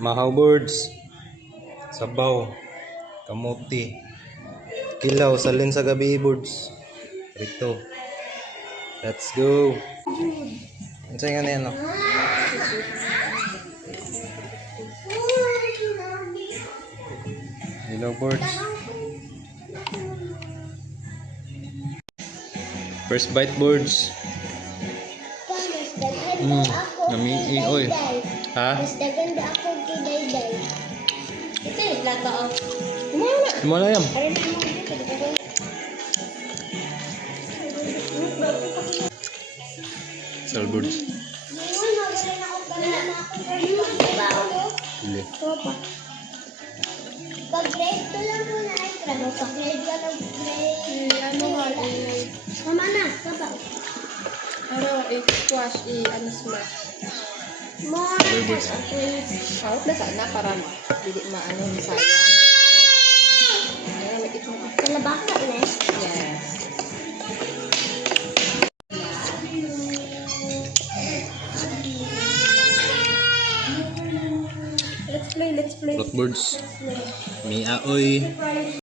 Mahaw birds, sabaw, kamuti, kilaw, salin sa gabi birds. Rito. Let's go. Ano sa'yo nga na yan, no? Hello birds. First bite birds. Nami oy. Ha? Mas ganda ako kay Dayday. Ito yung plato of. Mo na yan. Sal birds. Pili. Pag-grade to lang po na ay krano. Pag-grade ka ng grade. Ano nga eh. Tama na. Sabaw. Ano, i-squash, i-smash. More. Out na sana para hindi maano sayang. Ayan, wait mo. Kalabasa na. Yes. Let's play. Rock birds. Mia oy.